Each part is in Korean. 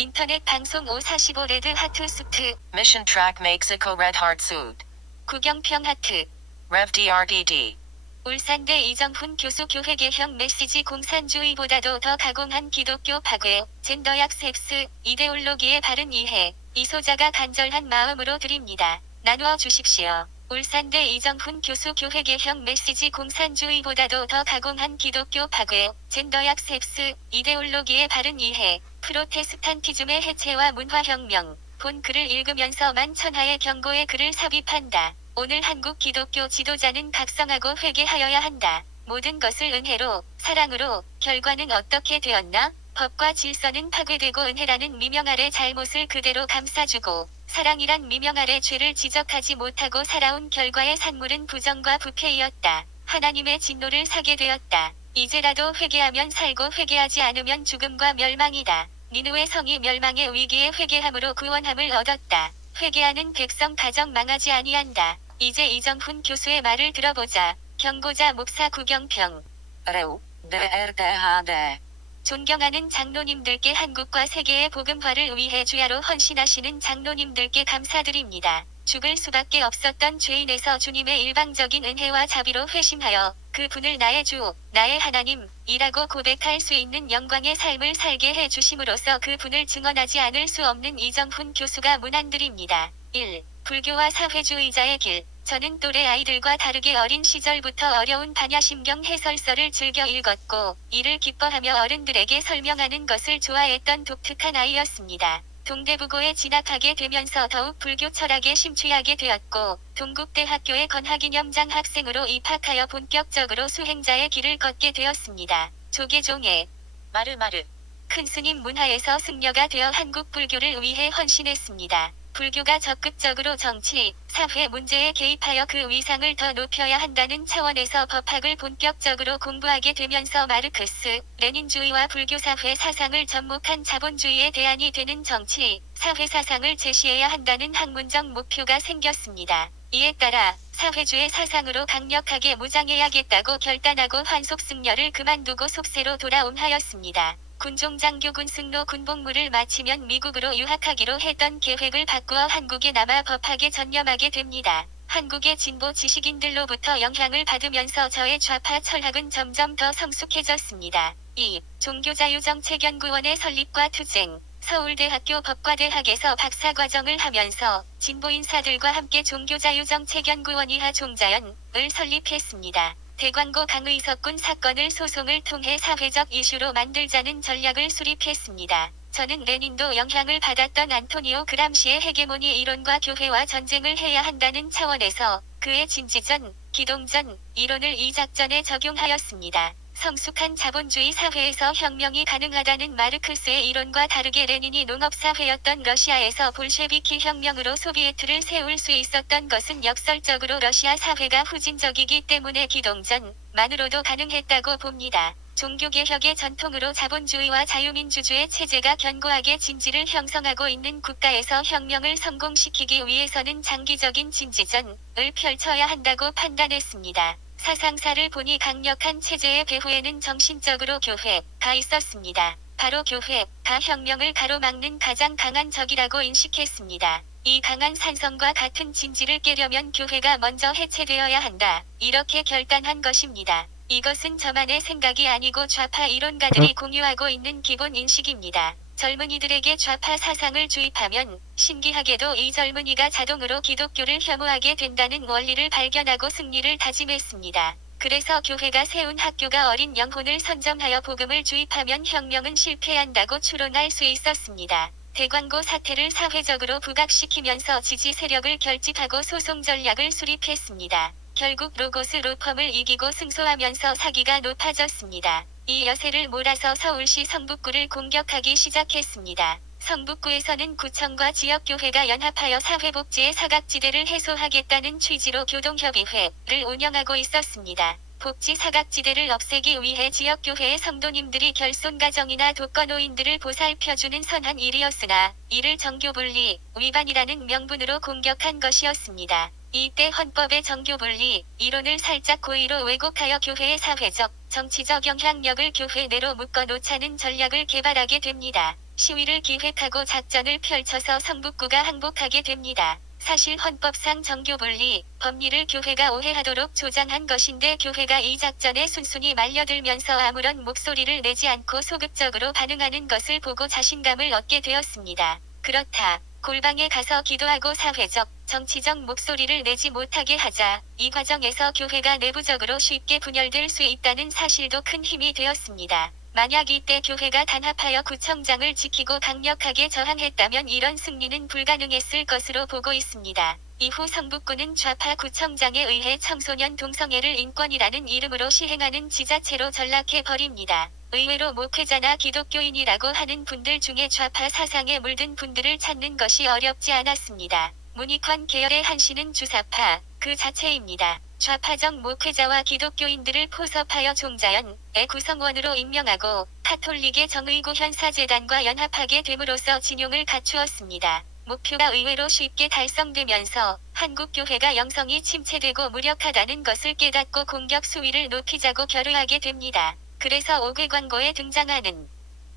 인터넷 방송 545 레드 하트 수트. Mission track Mexico Red Heart Suit. 구경평 하트. Rev DRDD. 울산대 이정훈 교수 교회 개혁 메시지 공산주의보다도 더 가공한 기독교 파괴, 젠더약 섹스, 이데올로기의 바른 이해, 이소자가 간절한 마음으로 드립니다. 나누어 주십시오. 울산대 이정훈 교수 교회 개혁 메시지 공산주의보다도 더 가공한 기독교 파괴, 젠더약 섹스, 이데올로기의 바른 이해, 프로테스탄티즘의 해체와 문화혁명. 본 글을 읽으면서만 천하의 경고의 글을 삽입한다. 오늘 한국 기독교 지도자는 각성하고 회개하여야 한다. 모든 것을 은혜로, 사랑으로, 결과는 어떻게 되었나? 법과 질서는 파괴되고 은혜라는 미명 아래 잘못을 그대로 감싸주고, 사랑이란 미명 아래 죄를 지적하지 못하고 살아온 결과의 산물은 부정과 부패이었다. 하나님의 진노를 사게 되었다. 이제라도 회개하면 살고 회개하지 않으면 죽음과 멸망이다. 니느웨 성이 멸망의 위기에 회개함으로 구원함을 얻었다. 회개하는 백성 가정 망하지 아니한다. 이제 이정훈 교수의 말을 들어보자. 경고자 목사 구경평. Reu. DRDHD. 존경하는 장로님들께 한국과 세계의 복음화를 위해 주야로 헌신하시는 장로님들께 감사드립니다. 죽을 수밖에 없었던 죄인에서 주님의 일방적인 은혜와 자비로 회심하여 그 분을 나의 주, 나의 하나님이라고 고백할 수 있는 영광의 삶을 살게 해 주심으로써 그 분을 증언하지 않을 수 없는 이정훈 교수가 문안드립니다. 1. 불교와 사회주의자의 길. 저는 또래 아이들과 다르게 어린 시절부터 어려운 반야심경 해설서를 즐겨 읽었고, 이를 기뻐하며 어른들에게 설명하는 것을 좋아했던 독특한 아이였습니다. 동대부고에 진학하게 되면서 더욱 불교 철학에 심취하게 되었고, 동국대학교의 건학이념장 학생으로 입학하여 본격적으로 수행자의 길을 걷게 되었습니다. 조계종의 마르마르 큰 스님 문하에서 승려가 되어 한국 불교를 위해 헌신했습니다. 불교가 적극적으로 정치, 사회 문제에 개입하여 그 위상을 더 높여야 한다는 차원에서 법학을 본격적으로 공부하게 되면서 마르크스, 레닌주의와 불교사회 사상을 접목한 자본주의의 대안이 되는 정치, 사회 사상을 제시해야 한다는 학문적 목표가 생겼습니다. 이에 따라 사회주의 사상으로 강력하게 무장해야겠다고 결단하고 환속승려를 그만두고 속세로 돌아옴하였습니다. 군종장교군 승로 군복무를 마치면 미국으로 유학하기로 했던 계획을 바꾸어 한국에 남아 법학에 전념하게 됩니다. 한국의 진보 지식인들로부터 영향을 받으면서 저의 좌파 철학은 점점 더 성숙해졌습니다. 2. 종교자유정책연구원의 설립과 투쟁. 서울대학교 법과대학에서 박사과정을 하면서 진보 인사들과 함께 종교자유정책연구원 이하 종자연을 설립했습니다. 대광고 강의석군 사건을 소송을 통해 사회적 이슈로 만들자는 전략을 수립했습니다. 저는 레닌도 영향을 받았던 안토니오 그람시의 헤게모니 이론과 교회와 전쟁을 해야 한다는 차원에서 그의 진지전, 기동전, 이론을 이 작전에 적용하였습니다. 성숙한 자본주의 사회에서 혁명이 가능하다는 마르크스의 이론과 다르게 레닌이 농업사회였던 러시아에서 볼셰비키 혁명으로 소비에트를 세울 수 있었던 것은 역설적으로 러시아 사회가 후진적이기 때문에 기동전만으로도 가능했다고 봅니다. 종교개혁의 전통으로 자본주의와 자유민주주의 체제가 견고하게 진지를 형성하고 있는 국가에서 혁명을 성공시키기 위해서는 장기적인 진지전을 펼쳐야 한다고 판단했습니다. 사상사를 보니 강력한 체제의 배후에는 정신적으로 교회가 있었습니다. 바로 교회가 혁명을 가로막는 가장 강한 적이라고 인식했습니다. 이 강한 산성과 같은 진지를 깨려면 교회가 먼저 해체되어야 한다. 이렇게 결단한 것입니다. 이것은 저만의 생각이 아니고 좌파 이론가들이 공유하고 있는 기본 인식입니다. 젊은이들에게 좌파 사상을 주입하면 신기하게도 이 젊은이가 자동으로 기독교를 혐오하게 된다는 원리를 발견하고 승리를 다짐했습니다. 그래서 교회가 세운 학교가 어린 영혼을 선점하여 복음을 주입하면 혁명은 실패한다고 추론할 수 있었습니다. 대광고 사태를 사회적으로 부각시키면서 지지 세력을 결집하고 소송 전략을 수립했습니다. 결국 로고스 로펌을 이기고 승소하면서 사기가 높아졌습니다. 이 여세를 몰아서 서울시 성북구를 공격하기 시작했습니다. 성북구에서는 구청과 지역교회가 연합하여 사회복지의 사각지대를 해소하겠다는 취지로 교동협의회를 운영하고 있었습니다. 복지 사각지대를 없애기 위해 지역교회의 성도님들이 결손가정이나 독거노인들을 보살펴주는 선한 일이었으나 이를 정교분리 위반이라는 명분으로 공격한 것이었습니다. 이때 헌법의 정교분리 이론을 살짝 고의로 왜곡하여 교회의 사회적, 정치적 영향력을 교회 내로 묶어 놓자는 전략을 개발하게 됩니다. 시위를 기획하고 작전을 펼쳐서 성북구가 항복하게 됩니다. 사실 헌법상 정교분리, 법리를 교회가 오해하도록 조장한 것인데 교회가 이 작전에 순순히 말려들면서 아무런 목소리를 내지 않고 소극적으로 반응하는 것을 보고 자신감을 얻게 되었습니다. 그렇다. 골방에 가서 기도하고 사회적, 정치적 목소리를 내지 못하게 하자 이 과정에서 교회가 내부적으로 쉽게 분열될 수 있다는 사실도 큰 힘이 되었습니다. 만약 이때 교회가 단합하여 구청장을 지키고 강력하게 저항했다면 이런 승리는 불가능했을 것으로 보고 있습니다. 이후 성북구는 좌파 구청장에 의해 청소년 동성애를 인권이라는 이름으로 시행하는 지자체로 전락해버립니다. 의외로 목회자나 기독교인이라고 하는 분들 중에 좌파 사상에 물든 분들을 찾는 것이 어렵지 않았습니다. 문익환 계열의 한 씨는 주사파 그 자체입니다. 좌파적 목회자와 기독교인들을 포섭하여 종자연의 구성원으로 임명하고 카톨릭의 정의구 현사재단과 연합하게 됨으로써 진용을 갖추었습니다. 목표가 의외로 쉽게 달성되면서 한국교회가 영성이 침체되고 무력하다는 것을 깨닫고 공격 수위를 높이자고 결의하게 됩니다. 그래서 5개 광고에 등장하는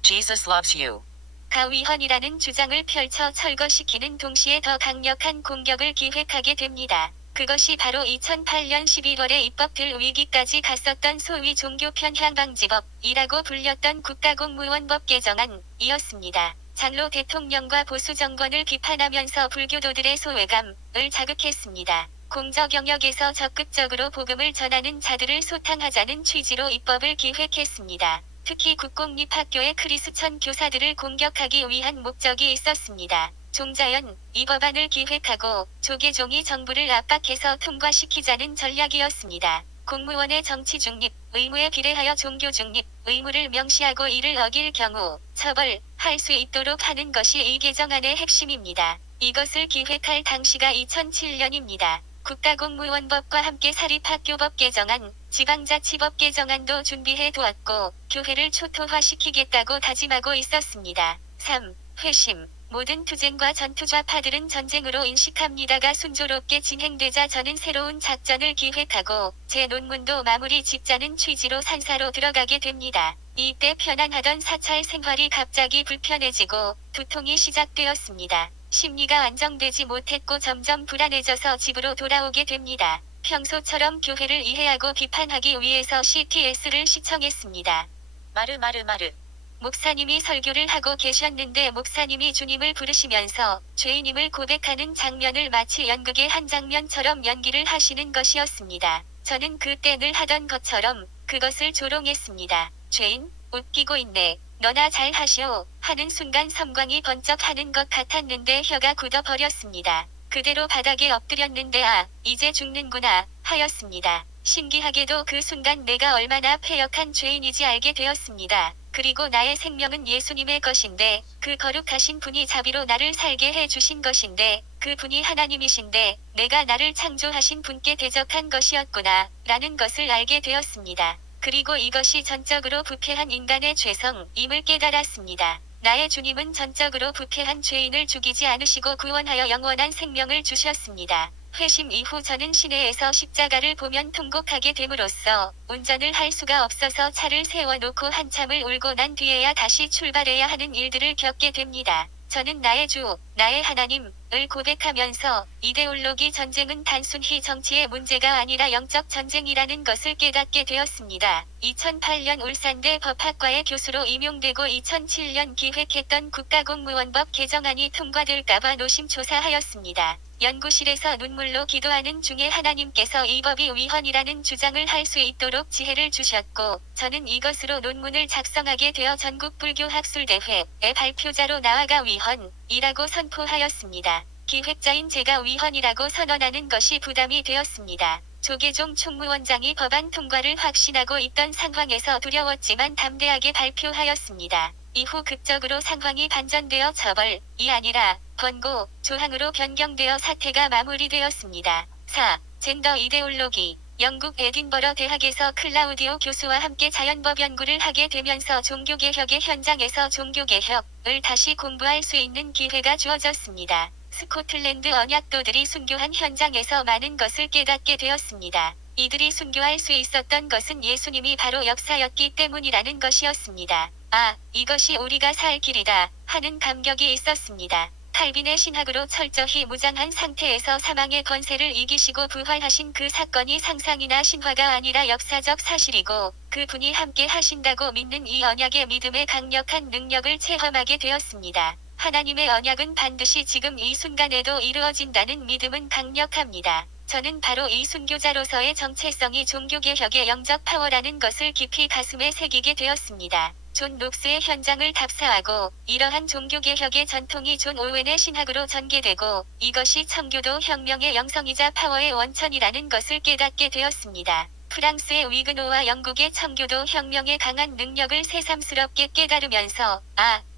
Jesus loves you. 가위헌이라는 주장을 펼쳐 철거시키는 동시에 더 강력한 공격을 기획하게 됩니다. 그것이 바로 2008년 11월에 입법될 위기까지 갔었던 소위 종교편향방지법이라고 불렸던 국가공무원법 개정안이었습니다. 장로 대통령과 보수 정권을 비판하면서 불교도들의 소외감을 자극했습니다. 공적 영역에서 적극적으로 복음을 전하는 자들을 소탕하자는 취지로 입법을 기획했습니다. 특히 국공립학교의 크리스천 교사들을 공격하기 위한 목적이 있었습니다. 종자연, 이 법안을 기획하고 조계종이 정부를 압박해서 통과시키자는 전략이었습니다. 공무원의 정치 중립, 의무에 비례하여 종교 중립, 의무를 명시하고 이를 어길 경우 처벌할 수 있도록 하는 것이 이 개정안의 핵심입니다. 이것을 기획할 당시가 2007년입니다. 국가공무원법과 함께 사립학교법 개정안, 지방자치법 개정안도 준비해 두었고 교회를 초토화시키겠다고 다짐하고 있었습니다. 3. 회심. 모든 투쟁과 전투좌파들은 전쟁으로 인식합니다가 순조롭게 진행되자 저는 새로운 작전을 기획하고 제 논문도 마무리 짓자는 취지로 산사로 들어가게 됩니다. 이때 편안하던 사찰 생활이 갑자기 불편해지고 두통이 시작되었습니다. 심리가 안정되지 못했고 점점 불안해져서 집으로 돌아오게 됩니다. 평소처럼 교회를 이해하고 비판하기 위해서 CTS를 시청했습니다. 마르. 목사님이 설교를 하고 계셨는데 목사님이 주님을 부르시면서 죄인임을 고백하는 장면을 마치 연극의 한 장면처럼 연기를 하시는 것이었습니다. 저는 그때 늘 하던 것처럼 그것을 조롱했습니다. 죄인? 웃기고 있네. 너나 잘 하시오. 하는 순간 섬광이 번쩍하는 것 같았는데 혀가 굳어버렸습니다. 그대로 바닥에 엎드렸는데 아, 이제 죽는구나 하였습니다. 신기하게도 그 순간 내가 얼마나 패역한 죄인이지 알게 되었습니다. 그리고 나의 생명은 예수님의 것인데 그 거룩하신 분이 자비로 나를 살게 해주신 것인데 그 분이 하나님이신데 내가 나를 창조하신 분께 대적한 것이었구나 라는 것을 알게 되었습니다. 그리고 이것이 전적으로 부패한 인간의 죄성임을 깨달았습니다. 나의 주님은 전적으로 부패한 죄인을 죽이지 않으시고 구원하여 영원한 생명을 주셨습니다. 회심 이후 저는 시내에서 십자가를 보면 통곡하게 됨으로써 운전을 할 수가 없어서 차를 세워놓고 한참을 울고 난 뒤에야 다시 출발해야 하는 일들을 겪게 됩니다. 저는 나의 주, 나의 하나님을 고백하면서 이데올로기 전쟁은 단순히 정치의 문제가 아니라 영적 전쟁이라는 것을 깨닫게 되었습니다. 2008년 울산대 법학과의 교수로 임용되고 2007년 기획했던 국가공무원법 개정안이 통과될까봐 노심초사하였습니다. 연구실에서 눈물로 기도하는 중에 하나님께서 이 법이 위헌이라는 주장을 할 수 있도록 지혜를 주셨고 저는 이것으로 논문을 작성하게 되어 전국불교학술대회에 발표자로 나아가 위헌이라고 선포하였습니다. 기획자인 제가 위헌이라고 선언하는 것이 부담이 되었습니다. 조계종 총무원장이 법안 통과를 확신하고 있던 상황에서 두려웠지만 담대하게 발표하였습니다. 이후 극적으로 상황이 반전되어 처벌이 아니라 권고, 조항으로 변경되어 사태가 마무리되었습니다. 4. 젠더 이데올로기. 영국 에딘버러 대학에서 클라우디오 교수와 함께 자연법 연구를 하게 되면서 종교개혁의 현장에서 종교개혁을 다시 공부할 수 있는 기회가 주어졌습니다. 스코틀랜드 언약도들이 순교한 현장에서 많은 것을 깨닫게 되었습니다. 이들이 순교할 수 있었던 것은 예수님이 바로 역사였기 때문이라는 것이었습니다. 아, 이것이 우리가 살 길이다 하는 감격이 있었습니다. 칼빈의 신학으로 철저히 무장한 상태에서 사망의 권세를 이기시고 부활하신 그 사건이 상상이나 신화가 아니라 역사적 사실이고 그분이 함께 하신다고 믿는 이 언약의 믿음의 강력한 능력을 체험하게 되었습니다. 하나님의 언약은 반드시 지금 이 순간에도 이루어진다는 믿음은 강력합니다. 저는 바로 이 순교자로서의 정체성이 종교개혁의 영적 파워라는 것을 깊이 가슴에 새기게 되었습니다. 존 녹스의 현장을 답사하고 이러한 종교개혁의 전통이 존 오웬의 신학으로 전개되고 이것이 청교도 혁명의 영성이자 파워의 원천이라는 것을 깨닫게 되었습니다. 프랑스의 위그노와 영국의 청교도 혁명의 강한 능력을 새삼스럽게 깨달으면서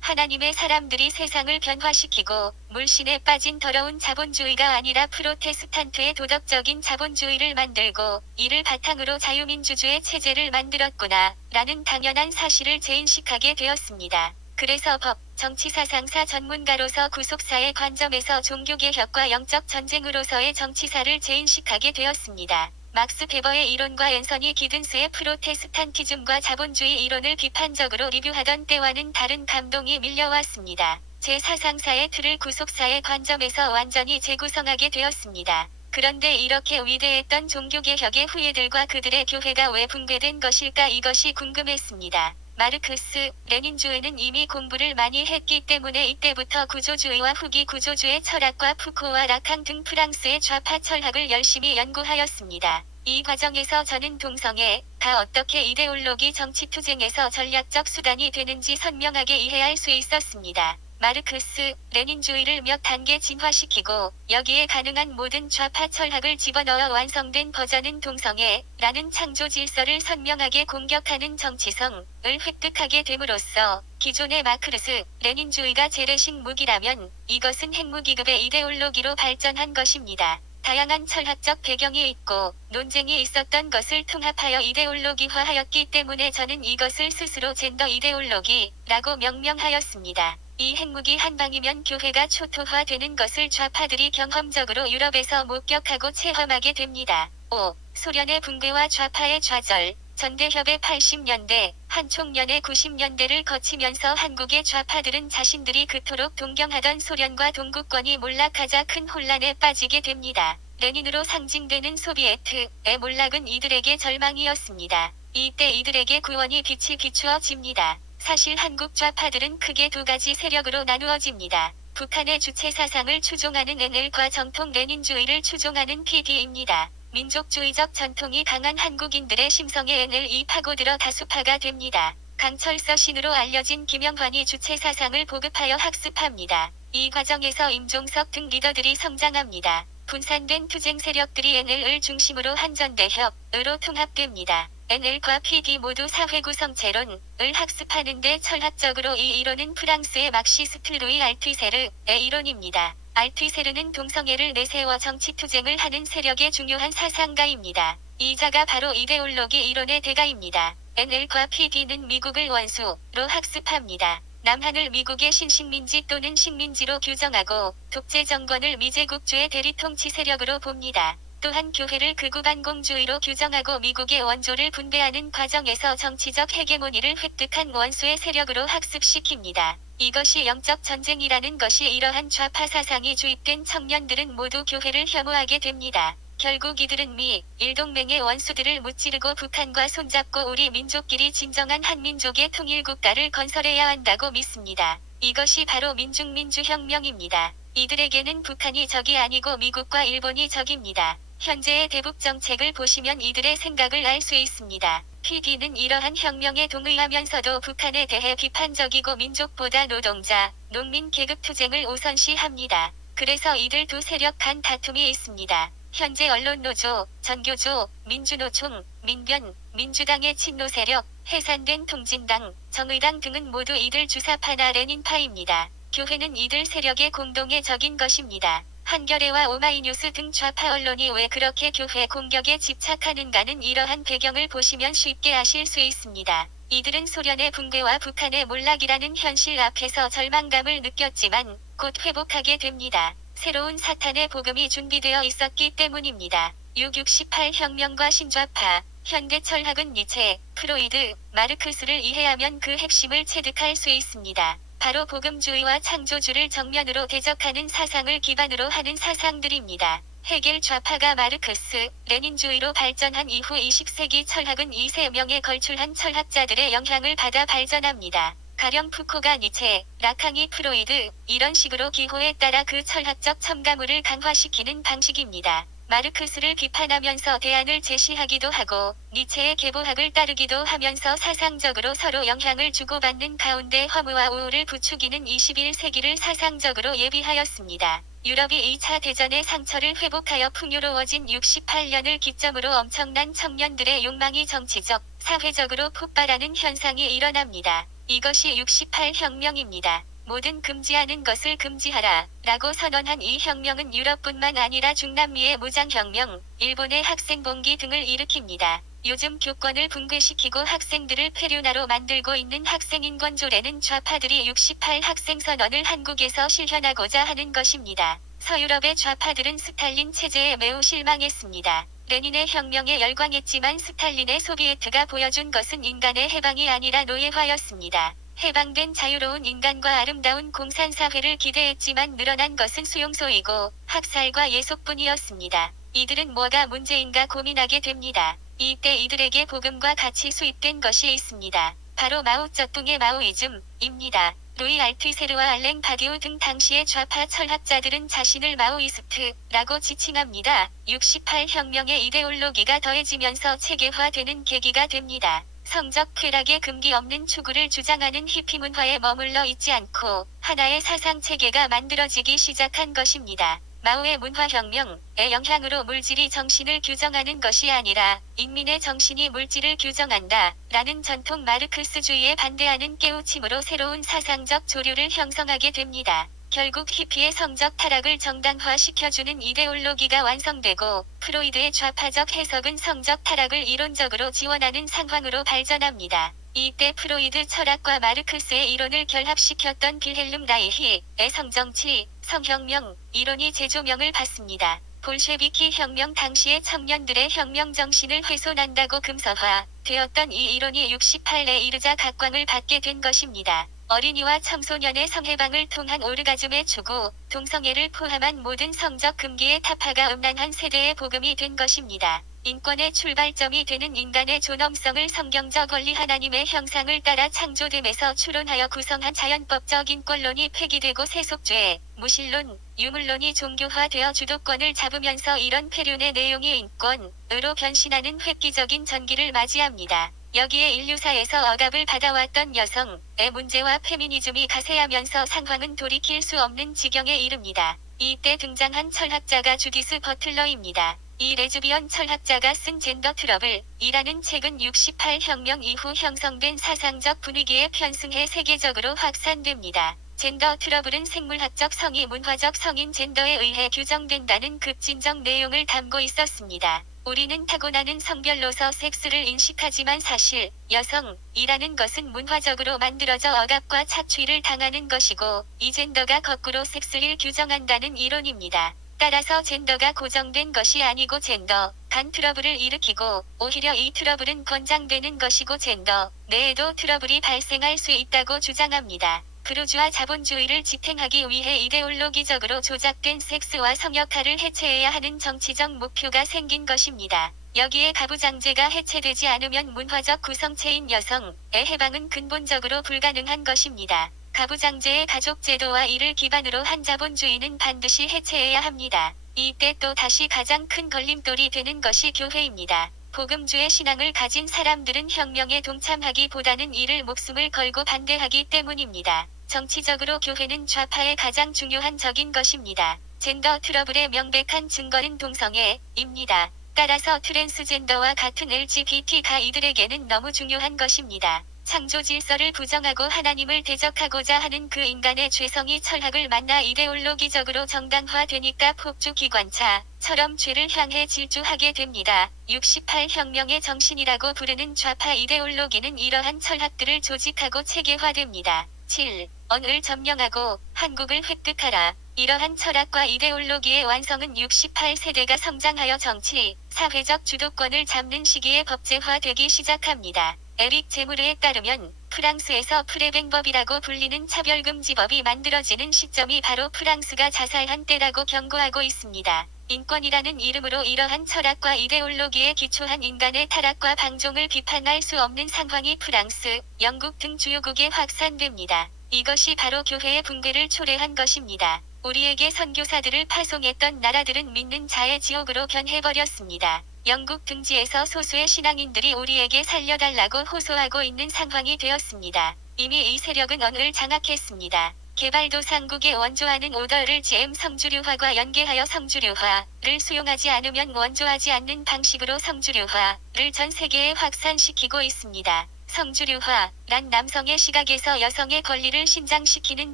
하나님의 사람들이 세상을 변화시키고 물신에 빠진 더러운 자본주의가 아니라 프로테스탄트의 도덕적인 자본주의를 만들고 이를 바탕으로 자유민주주의 체제를 만들었구나 라는 당연한 사실을 재인식하게 되었습니다. 그래서 법, 정치사상사 전문가로서 구속사의 관점에서 종교개혁과 영적 전쟁으로서의 정치사를 재인식하게 되었습니다. 막스 베버의 이론과 앤서니 기든스의 프로테스탄티즘과 자본주의 이론을 비판적으로 리뷰하던 때와는 다른 감동이 밀려왔습니다. 제 사상사의 틀을 구속사의 관점에서 완전히 재구성하게 되었습니다. 그런데 이렇게 위대했던 종교개혁의 후예들과 그들의 교회가 왜 붕괴된 것일까 이것이 궁금했습니다. 마르크스, 레닌주의는 이미 공부를 많이 했기 때문에 이때부터 구조주의와 후기 구조주의 철학과 푸코와 라캉 등 프랑스의 좌파 철학을 열심히 연구하였습니다. 이 과정에서 저는 동성애가 어떻게 이데올로기 정치투쟁에서 전략적 수단이 되는지 선명하게 이해할 수 있었습니다. 마르크스, 레닌주의를 몇 단계 진화시키고 여기에 가능한 모든 좌파 철학을 집어넣어 완성된 버전은 동성애라는 창조 질서를 선명하게 공격하는 정치성을 획득하게 됨으로써 기존의 마크르스, 레닌주의가 재래식 무기라면 이것은 핵무기급의 이데올로기로 발전한 것입니다. 다양한 철학적 배경이 있고 논쟁이 있었던 것을 통합하여 이데올로기화하였기 때문에 저는 이것을 스스로 젠더 이데올로기라고 명명하였습니다. 이 핵무기 한 방이면 교회가 초토화되는 것을 좌파들이 경험적으로 유럽에서 목격하고 체험하게 됩니다. 5. 소련의 붕괴와 좌파의 좌절. 전대협의 80년대, 한총련의 90년대를 거치면서 한국의 좌파들은 자신들이 그토록 동경하던 소련과 동구권이 몰락하자 큰 혼란에 빠지게 됩니다. 레닌으로 상징되는 소비에트의 몰락은 이들에게 절망이었습니다. 이때 이들에게 구원이 빛이 비추어집니다. 사실 한국 좌파들은 크게 두 가지 세력으로 나누어집니다. 북한의 주체 사상을 추종하는 NL과 정통 레닌주의를 추종하는 PD입니다. 민족주의적 전통이 강한 한국인들의 심성에 NL이 파고들어 다수파가 됩니다. 강철서 신으로 알려진 김영환이 주체 사상을 보급하여 학습합니다. 이 과정에서 임종석 등 리더들이 성장합니다. 분산된 투쟁 세력들이 NL을 중심으로 한 전대협으로 통합됩니다. NL과 PD 모두 사회구성체론을 학습하는데 철학적으로 이 이론은 프랑스의 막시스트 루이 알투이세르의 이론입니다. 알투이세르는 동성애를 내세워 정치투쟁을 하는 세력의 중요한 사상가입니다. 이 자가 바로 이데올로기 이론의 대가입니다. NL과 PD는 미국을 원수로 학습합니다. 남한을 미국의 신식민지 또는 식민지로 규정하고 독재 정권을 미제국주의 대리통치 세력으로 봅니다. 또한 교회를 극우반공주의로 규정하고 미국의 원조를 분배하는 과정에서 정치적 헤게모니를 획득한 원수의 세력으로 학습시킵니다. 이것이 영적 전쟁이라는 것이 이러한 좌파 사상이 주입된 청년들은 모두 교회를 혐오하게 됩니다. 결국 이들은 일동맹의 원수들을 무찌르고 북한과 손잡고 우리 민족끼리 진정한 한민족의 통일국가를 건설해야 한다고 믿습니다. 이것이 바로 민중민주혁명입니다. 이들에게는 북한이 적이 아니고 미국과 일본이 적입니다. 현재의 대북 정책을 보시면 이들의 생각을 알 수 있습니다. PD는 이러한 혁명에 동의하면서도 북한에 대해 비판적이고 민족보다 노동자, 농민 계급 투쟁을 우선시합니다. 그래서 이들 두 세력 간 다툼이 있습니다. 현재 언론노조, 전교조, 민주노총, 민변, 민주당의 친노 세력, 해산된 통진당, 정의당 등은 모두 이들 주사파나 레닌파입니다. 교회는 이들 세력의 공동의 적인 것입니다. 한겨레와 오마이뉴스 등 좌파 언론이 왜 그렇게 교회 공격에 집착하는가는 이러한 배경을 보시면 쉽게 아실 수 있습니다. 이들은 소련의 붕괴와 북한의 몰락이라는 현실 앞에서 절망감을 느꼈지만 곧 회복하게 됩니다. 새로운 사탄의 복음이 준비되어 있었기 때문입니다. 6.68 혁명과 신좌파, 현대 철학은 니체, 프로이드, 마르크스를 이해하면 그 핵심을 체득할 수 있습니다. 바로 복음주의와 창조주를 정면으로 대적하는 사상을 기반으로 하는 사상들입니다. 헤겔 좌파가 마르크스, 레닌주의로 발전한 이후 20세기 철학은 이 세 명에 걸출한 철학자들의 영향을 받아 발전합니다. 가령 푸코가 니체, 라캉이 프로이드, 이런 식으로 기호에 따라 그 철학적 첨가물을 강화시키는 방식입니다. 마르크스를 비판하면서 대안을 제시하기도 하고 니체의 계보학을 따르기도 하면서 사상적으로 서로 영향을 주고받는 가운데 허무와 우울을 부추기는 21세기를 사상적으로 예비하였습니다. 유럽이 2차 대전의 상처를 회복하여 풍요로워진 68년을 기점으로 엄청난 청년들의 욕망이 정치적, 사회적으로 폭발하는 현상이 일어납니다. 이것이 68혁명입니다. 모든 금지하는 것을 금지하라 라고 선언한 이 혁명은 유럽뿐만 아니라 중남미의 무장혁명, 일본의 학생봉기 등을 일으킵니다. 요즘 교권을 붕괴시키고 학생들을 폐륜화로 만들고 있는 학생인권조례는 좌파들이 68 학생선언을 한국에서 실현하고자 하는 것입니다. 서유럽의 좌파들은 스탈린 체제에 매우 실망했습니다. 레닌의 혁명에 열광했지만 스탈린의 소비에트가 보여준 것은 인간의 해방이 아니라 노예화였습니다. 해방된 자유로운 인간과 아름다운 공산사회를 기대했지만 늘어난 것은 수용소이고 학살과 예속뿐이었습니다. 이들은 뭐가 문제인가 고민하게 됩니다. 이때 이들에게 복음과 같이 수입된 것이 있습니다. 바로 마오쩌둥의 마오이즘입니다. 루이 알투이세르와 알랭 바디우 등 당시의 좌파 철학자들은 자신을 마오이스트라고 지칭합니다. 68혁명의 이데올로기가 더해지면서 체계화되는 계기가 됩니다. 성적 쾌락의 금기 없는 추구를 주장하는 히피 문화에 머물러 있지 않고 하나의 사상 체계가 만들어지기 시작한 것입니다. 마오의 문화혁명의 영향으로 물질이 정신을 규정하는 것이 아니라 인민의 정신이 물질을 규정한다 라는 전통 마르크스주의에 반대하는 깨우침으로 새로운 사상적 조류를 형성하게 됩니다. 결국 히피의 성적 타락을 정당화시켜주는 이데올로기가 완성되고 프로이드의 좌파적 해석은 성적 타락을 이론적으로 지원하는 상황으로 발전합니다. 이때 프로이드 철학과 마르크스의 이론을 결합시켰던 빌헬름 라이히의 성정치, 성혁명 이론이 재조명을 받습니다. 볼셰비키 혁명 당시의 청년들의 혁명 정신을 훼손한다고 금서화되었던 이 이론이 68에 이르자 각광을 받게 된 것입니다. 어린이와 청소년의 성해방을 통한 오르가즘의 추구, 동성애를 포함한 모든 성적 금기의 타파가 음란한 세대의 복음이 된 것입니다. 인권의 출발점이 되는 인간의 존엄성을 성경적 원리 하나님의 형상을 따라 창조됨에서 추론하여 구성한 자연법적 인권론이 폐기되고 세속죄, 무신론, 유물론이 종교화되어 주도권을 잡으면서 이런 폐륜의 내용이 인권으로 변신하는 획기적인 전기를 맞이합니다. 여기에 인류사에서 억압을 받아왔던 여성의 문제와 페미니즘이 가세하면서 상황은 돌이킬 수 없는 지경에 이릅니다. 이때 등장한 철학자가 주디스 버틀러입니다. 이 레즈비언 철학자가 쓴 젠더 트러블이라는 책은 68혁명 이후 형성된 사상적 분위기에 편승해 세계적으로 확산됩니다. 젠더 트러블은 생물학적 성이 문화적 성인 젠더에 의해 규정된다는 급진적 내용을 담고 있었습니다. 우리는 타고나는 성별로서 섹스를 인식하지만 사실 여성이라는 것은 문화적으로 만들어져 억압과 착취를 당하는 것이고 이 젠더가 거꾸로 섹스를 규정한다는 이론입니다. 따라서 젠더가 고정된 것이 아니고 젠더 간 트러블을 일으키고 오히려 이 트러블은 권장되는 것이고 젠더 내에도 트러블이 발생할 수 있다고 주장합니다. 부르주아 자본주의를 지탱하기 위해 이데올로기적으로 조작된 섹스와 성역할을 해체해야 하는 정치적 목표가 생긴 것입니다. 여기에 가부장제가 해체되지 않으면 문화적 구성체인 여성의 해방은 근본적으로 불가능한 것입니다. 가부장제의 가족제도와 이를 기반으로 한 자본주의는 반드시 해체해야 합니다. 이때 또 다시 가장 큰 걸림돌이 되는 것이 교회입니다. 복음주의 신앙을 가진 사람들은 혁명에 동참하기보다는 이를 목숨을 걸고 반대하기 때문입니다. 정치적으로 교회는 좌파의 가장 중요한 적인 것입니다. 젠더 트러블의 명백한 증거는 동성애입니다. 따라서 트랜스젠더와 같은 LGBT가 이들에게는 너무 중요한 것입니다. 창조 질서를 부정하고 하나님을 대적하고자 하는 그 인간의 죄성이 철학을 만나 이데올로기적으로 정당화되니까 폭주기관차처럼 죄를 향해 질주하게 됩니다. 68혁명의 정신이라고 부르는 좌파 이데올로기는 이러한 철학들을 조직하고 체계화됩니다. 7. 언을 점령하고 한국을 획득하라. 이러한 철학과 이데올로기의 완성은 68세대가 성장하여 정치, 사회적 주도권을 잡는 시기에 법제화되기 시작합니다. 에릭 제무르에 따르면 프랑스에서 프레뱅법이라고 불리는 차별금지법이 만들어지는 시점이 바로 프랑스가 자살한 때라고 경고하고 있습니다. 인권이라는 이름으로 이러한 철학과 이데올로기에 기초한 인간의 타락과 방종을 비판할 수 없는 상황이 프랑스, 영국 등 주요국에 확산됩니다. 이것이 바로 교회의 붕괴를 초래한 것입니다. 우리에게 선교사들을 파송했던 나라들은 믿는 자의 지옥으로 변해버렸습니다. 영국 등지에서 소수의 신앙인들이 우리에게 살려달라고 호소하고 있는 상황이 되었습니다. 이미 이 세력은 언을 장악했습니다. 개발도상국의 원조하는 오더를 GM 성주류화과 연계하여 성주류화를 수용하지 않으면 원조하지 않는 방식으로 성주류화를 전 세계에 확산시키고 있습니다. 성주류화란 남성의 시각에서 여성의 권리를 신장시키는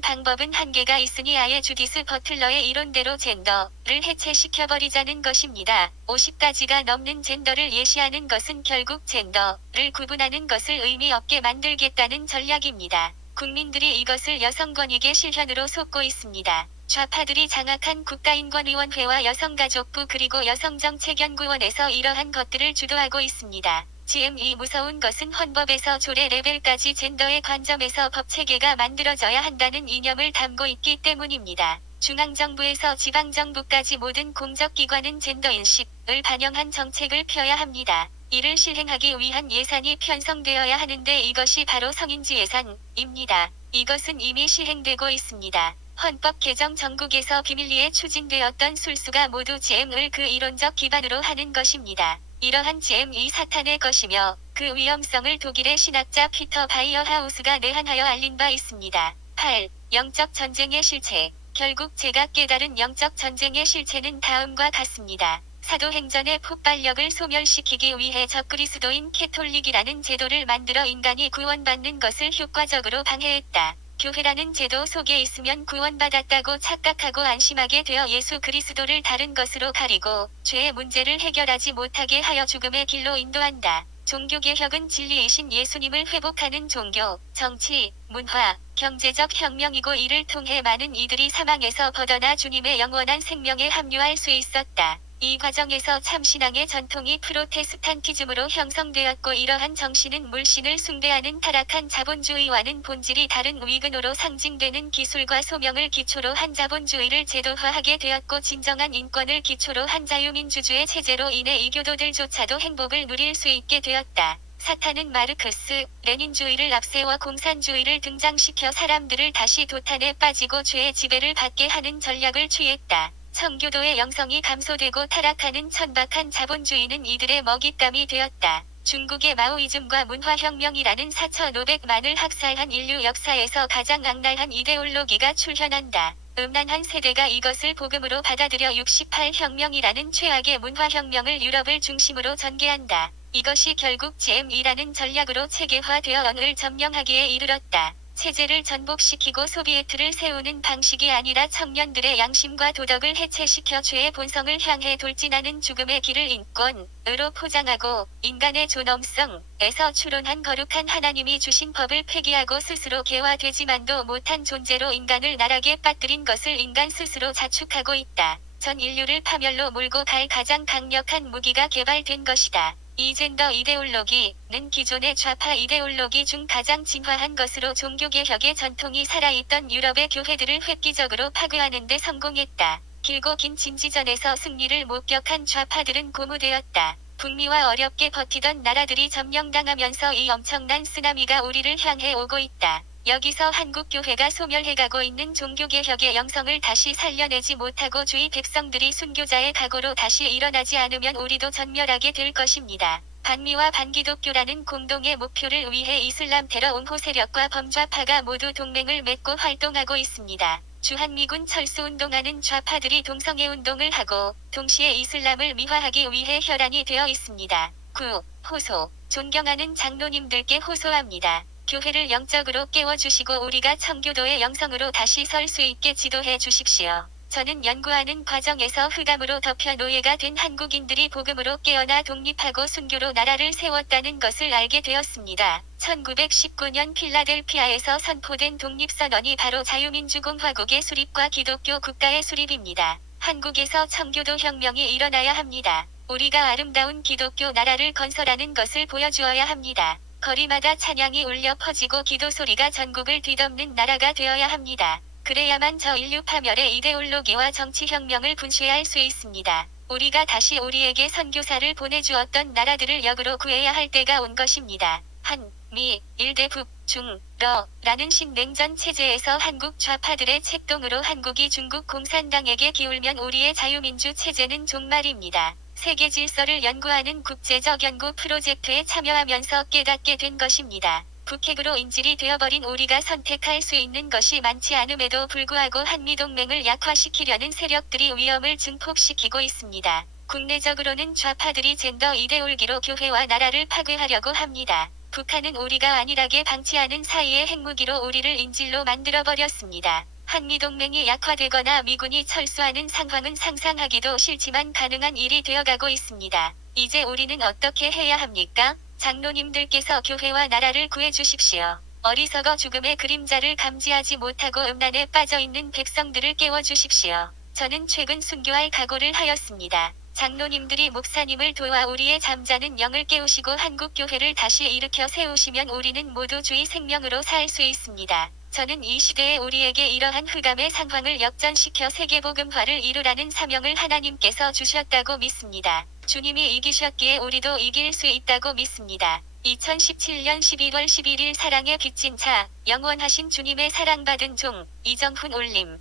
방법은 한계가 있으니 아예 주디스 버틀러의 이론대로 젠더를 해체시켜버리자는 것입니다. 50가지가 넘는 젠더를 예시하는 것은 결국 젠더를 구분하는 것을 의미 없게 만들겠다는 전략입니다. 국민들이 이것을 여성권익의 실현으로 속고 있습니다. 좌파들이 장악한 국가인권위원회와 여성가족부 그리고 여성정책연구원에서 이러한 것들을 주도하고 있습니다. GM이 무서운 것은 헌법에서 조례 레벨까지 젠더의 관점에서 법체계가 만들어져야 한다는 이념을 담고 있기 때문입니다. 중앙정부에서 지방정부까지 모든 공적기관은 젠더인식을 반영한 정책을 펴야 합니다. 이를 실행하기 위한 예산이 편성되어야 하는데 이것이 바로 성인지 예산입니다. 이것은 이미 시행되고 있습니다. 헌법 개정 전국에서 비밀리에 추진되었던 술수가 모두 GM을 그 이론적 기반으로 하는 것입니다. 이러한 GM이 사탄의 것이며 그 위험성을 독일의 신학자 피터 바이어하우스가 내한하여 알린 바 있습니다. 8. 영적 전쟁의 실체. 결국 제가 깨달은 영적 전쟁의 실체는 다음과 같습니다. 사도행전의 폭발력을 소멸시키기 위해 적그리스도인 캐톨릭이라는 제도를 만들어 인간이 구원받는 것을 효과적으로 방해했다. 교회라는 제도 속에 있으면 구원받았다고 착각하고 안심하게 되어 예수 그리스도를 다른 것으로 가리고 죄의 문제를 해결하지 못하게 하여 죽음의 길로 인도한다. 종교개혁은 진리이신 예수님을 회복하는 종교, 정치, 문화, 경제적 혁명이고 이를 통해 많은 이들이 사망에서 벗어나 주님의 영원한 생명에 합류할 수 있었다. 이 과정에서 참신앙의 전통이 프로테스탄티즘으로 형성되었고 이러한 정신은 물신을 숭배하는 타락한 자본주의와는 본질이 다른 위근으로 상징되는 기술과 소명을 기초로 한 자본주의를 제도화하게 되었고 진정한 인권을 기초로 한 자유민주주의 체제로 인해 이교도들조차도 행복을 누릴 수 있게 되었다. 사탄은 마르크스, 레닌주의를 앞세워 공산주의를 등장시켜 사람들을 다시 도탄에 빠지고 죄의 지배를 받게 하는 전략을 취했다. 청교도의 영성이 감소되고 타락하는 천박한 자본주의는 이들의 먹잇감이 되었다. 중국의 마오이즘과 문화혁명이라는 4,500만을 학살한 인류 역사에서 가장 악랄한 이데올로기가 출현한다. 음란한 세대가 이것을 복음으로 받아들여 68혁명이라는 최악의 문화혁명을 유럽을 중심으로 전개한다. 이것이 결국 GM이라는 전략으로 체계화되어 언을 점령하기에 이르렀다. 체제를 전복시키고 소비에트를 세우는 방식이 아니라 청년들의 양심과 도덕을 해체시켜 죄의 본성을 향해 돌진하는 죽음의 길을 인권으로 포장하고 인간의 존엄성에서 추론한 거룩한 하나님이 주신 법을 폐기하고 스스로 개화되지만도 못한 존재로 인간을 나락에 빠뜨린 것을 인간 스스로 자축하고 있다. 전 인류를 파멸로 몰고 갈 가장 강력한 무기가 개발된 것이다. 이 젠더 이데올로기는 기존의 좌파 이데올로기 중 가장 진화한 것으로 종교개혁의 전통이 살아있던 유럽의 교회들을 획기적으로 파괴하는 데 성공했다. 길고 긴 진지전에서 승리를 목격한 좌파들은 고무되었다. 북미와 어렵게 버티던 나라들이 점령당하면서 이 엄청난 쓰나미가 우리를 향해 오고 있다. 여기서 한국 교회가 소멸해가고 있는 종교개혁의 영성을 다시 살려내지 못하고 주위 백성들이 순교자의 각오로 다시 일어나지 않으면 우리도 전멸하게 될 것입니다. 반미와 반기독교라는 공동의 목표를 위해 이슬람 테러 옹호 세력과 범좌파가 모두 동맹을 맺고 활동하고 있습니다. 주한미군 철수운동하는 좌파들이 동성애운동을 하고 동시에 이슬람을 미화하기 위해 혈안이 되어 있습니다. 9. 호소. 존경하는 장로님들께 호소합니다. 교회를 영적으로 깨워주시고 우리가 청교도의 영성으로 다시 설 수 있게 지도해 주십시오. 저는 연구하는 과정에서 흑암으로 덮여 노예가 된 한국인들이 복음으로 깨어나 독립하고 순교로 나라를 세웠다는 것을 알게 되었습니다. 1919년 필라델피아에서 선포된 독립선언이 바로 자유민주공화국의 수립과 기독교 국가의 수립입니다. 한국에서 청교도 혁명이 일어나야 합니다. 우리가 아름다운 기독교 나라를 건설하는 것을 보여주어야 합니다. 거리마다 찬양이 울려 퍼지고 기도 소리가 전국을 뒤덮는 나라가 되어야 합니다. 그래야만 저 인류 파멸의 이데올로기와 정치혁명을 분쇄할 수 있습니다. 우리가 다시 우리에게 선교사를 보내주었던 나라들을 역으로 구해야 할 때가 온 것입니다. 한, 미, 일 대 북, 중, 러, 라는 신냉전 체제에서 한국 좌파들의 책동으로 한국이 중국 공산당에게 기울면 우리의 자유민주 체제는 종말입니다. 세계 질서를 연구하는 국제적 연구 프로젝트에 참여하면서 깨닫게 된 것입니다. 북핵으로 인질이 되어버린 우리가 선택할 수 있는 것이 많지 않음에도 불구하고 한미동맹을 약화시키려는 세력들이 위험을 증폭시키고 있습니다. 국내적으로는 좌파들이 젠더 이데올기로 교회와 나라를 파괴하려고 합니다. 북한은 우리가 안일하게 방치하는 사이에 핵무기로 우리를 인질로 만들어버렸습니다. 한미동맹이 약화되거나 미군이 철수하는 상황은 상상하기도 싫지만 가능한 일이 되어가고 있습니다. 이제 우리는 어떻게 해야 합니까? 장로님들께서 교회와 나라를 구해주십시오. 어리석어 죽음의 그림자를 감지하지 못하고 음란에 빠져있는 백성들을 깨워주십시오. 저는 최근 순교할 각오를 하였습니다. 장로님들이 목사님을 도와 우리의 잠자는 영을 깨우시고 한국교회를 다시 일으켜 세우시면 우리는 모두 주의 생명으로 살 수 있습니다. 저는 이 시대에 우리에게 이러한 흑암의 상황을 역전시켜 세계복음화를 이루라는 사명을 하나님께서 주셨다고 믿습니다. 주님이 이기셨기에 우리도 이길 수 있다고 믿습니다. 2017년 12월 11일 사랑에 빚진 자, 영원하신 주님의 사랑받은 종, 이정훈 올림.